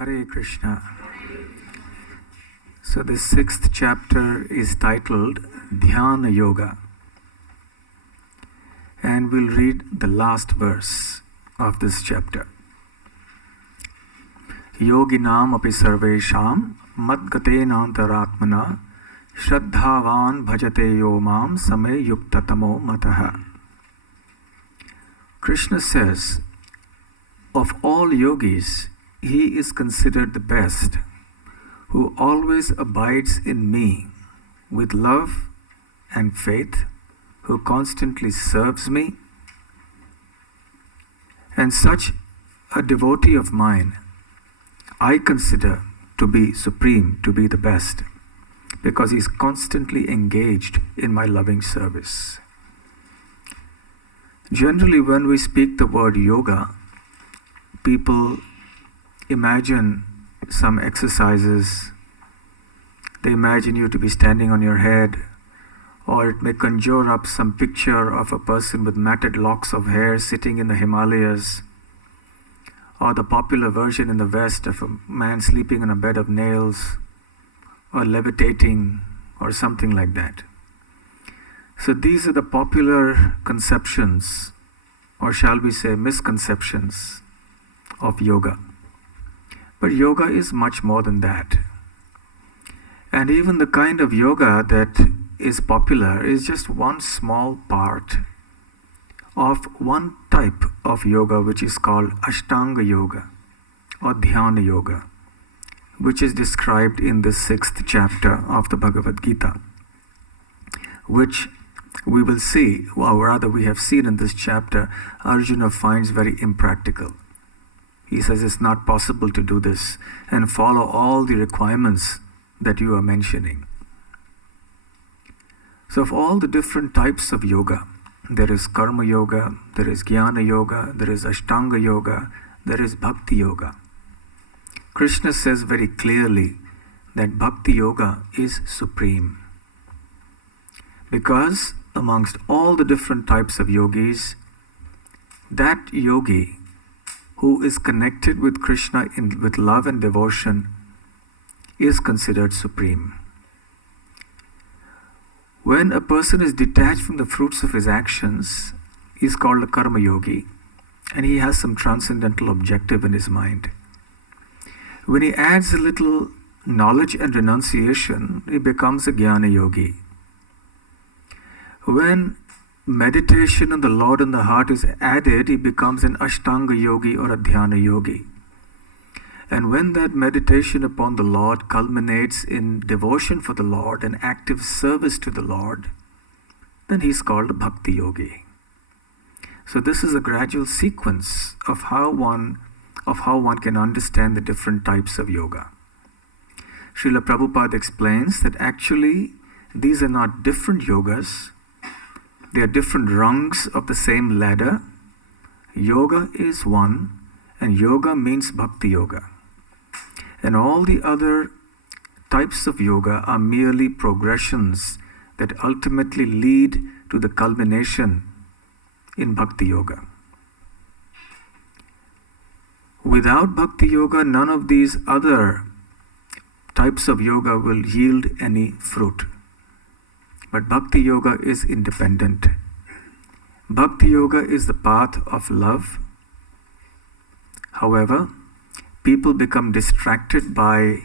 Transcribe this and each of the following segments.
Hare Krishna. So the 6th chapter is titled Dhyana Yoga. And we'll read the last verse of this chapter. Yoginam api sarvesham madgatenantaratmana shraddhavan bhajate yomam same yuktatamo mataha. Krishna says, of all yogis, he is considered the best, who always abides in me with love and faith, who constantly serves me. And such a devotee of mine, I consider to be supreme, to be the best, because he is constantly engaged in my loving service. Generally, when we speak the word yoga, people imagine some exercises. They imagine you to be standing on your head, or it may conjure up some picture of a person with matted locks of hair sitting in the Himalayas, or the popular version in the West of a man sleeping on a bed of nails, or levitating, or something like that. So these are the popular conceptions, or shall we say misconceptions, of yoga. But yoga is much more than that. And even the kind of yoga that is popular is just one small part of one type of yoga, which is called Ashtanga Yoga or Dhyana Yoga, which is described in the 6th chapter of the Bhagavad Gita, which we will see, or rather we have seen in this chapter, Arjuna finds very impractical. He says it's not possible to do this and follow all the requirements that you are mentioning. So of all the different types of yoga, there is Karma Yoga, there is Jnana Yoga, there is Ashtanga Yoga, there is Bhakti Yoga. Krishna says very clearly that Bhakti Yoga is supreme. Because amongst all the different types of yogis, that yogi who is connected with Krishna with love and devotion is considered supreme. When a person is detached from the fruits of his actions, he is called a karma yogi, and he has some transcendental objective in his mind. When he adds a little knowledge and renunciation, he becomes a jnana yogi. When meditation on the Lord in the heart is added, he becomes an Ashtanga yogi or a Dhyana yogi. And when that meditation upon the Lord culminates in devotion for the Lord and active service to the Lord, then he's called a Bhakti yogi. So this is a gradual sequence of how one can understand the different types of yoga. Srila Prabhupada explains that actually these are not different yogas. They are different rungs of the same ladder. Yoga is one, and yoga means Bhakti Yoga. And all the other types of yoga are merely progressions that ultimately lead to the culmination in Bhakti Yoga. Without Bhakti Yoga, none of these other types of yoga will yield any fruit. But Bhakti Yoga is independent. Bhakti Yoga is the path of love. However, people become distracted by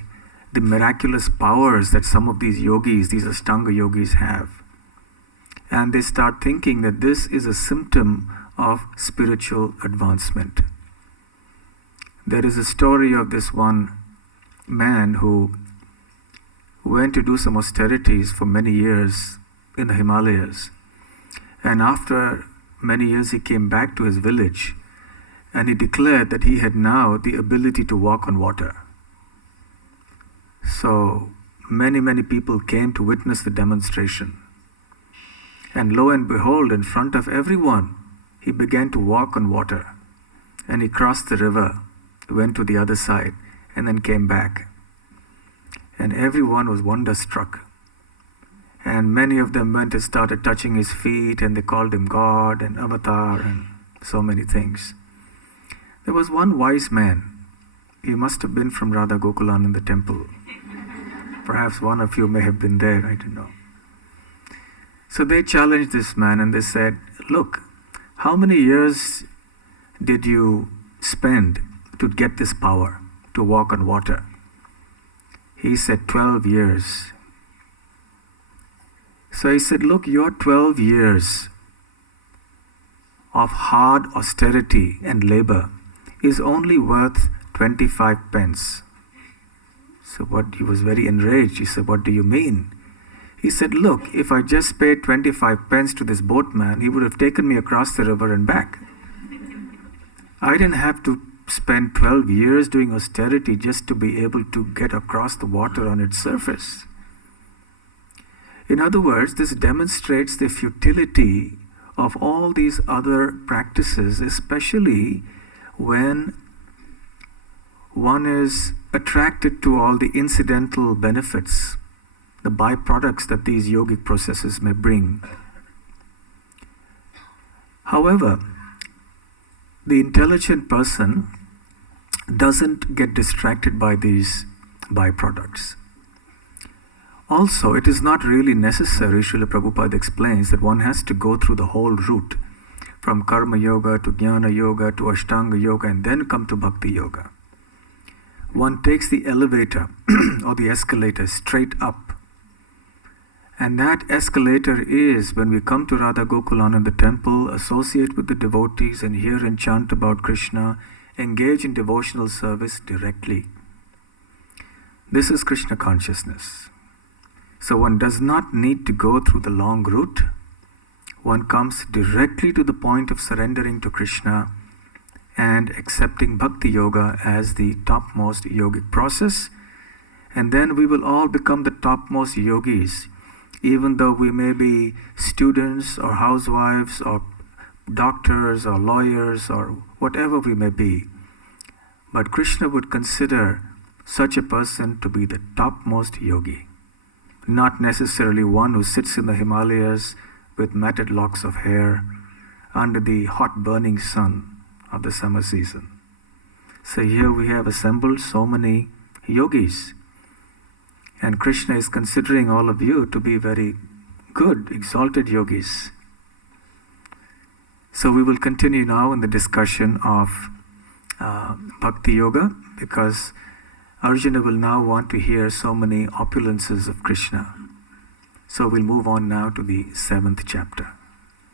the miraculous powers that some of these yogis, these Ashtanga yogis have. And they start thinking that this is a symptom of spiritual advancement. There is a story of this one man who went to do some austerities for many years in the Himalayas. And after many years he came back to his village and he declared that he had now the ability to walk on water. So many people came to witness the demonstration. And lo and behold, in front of everyone, he began to walk on water. And he crossed the river, went to the other side, and then came back. And everyone was wonderstruck. And many of them went and started touching his feet, and they called him God and Avatar and so many things. There was one wise man You must have been from Radha Gokulan in the temple. Perhaps one of you may have been there, I don't know. So they challenged this man and they said, look, how many years did you spend to get this power, to walk on water? He said, 12 years. So he said, look, your 12 years of hard austerity and labor is only worth 25 pence. So he was very enraged. He said, what do you mean? He said, look, if I just paid 25 pence to this boatman, he would have taken me across the river and back. I didn't have to spend 12 years doing austerity just to be able to get across the water on its surface. In other words, this demonstrates the futility of all these other practices, especially when one is attracted to all the incidental benefits, the byproducts that these yogic processes may bring. However, the intelligent person doesn't get distracted by these byproducts. Also, it is not really necessary, Srila Prabhupada explains, that one has to go through the whole route from Karma Yoga to Jnana Yoga to Ashtanga Yoga and then come to Bhakti Yoga. One takes the elevator or the escalator straight up. And that escalator is when we come to Radha Gokulan in the temple, associate with the devotees and hear and chant about Krishna, engage in devotional service directly. This is Krishna consciousness. So one does not need to go through the long route. One comes directly to the point of surrendering to Krishna and accepting Bhakti Yoga as the topmost yogic process. And then we will all become the topmost yogis, even though we may be students or housewives or doctors or lawyers or whatever we may be. But Krishna would consider such a person to be the topmost yogi, not necessarily one who sits in the Himalayas with matted locks of hair under the hot burning sun of the summer season. So here we have assembled so many yogis, and Krishna is considering all of you to be very good, exalted yogis. So we will continue now in the discussion of Bhakti Yoga, because Arjuna will now want to hear so many opulences of Krishna. So we'll move on now to the 7th chapter.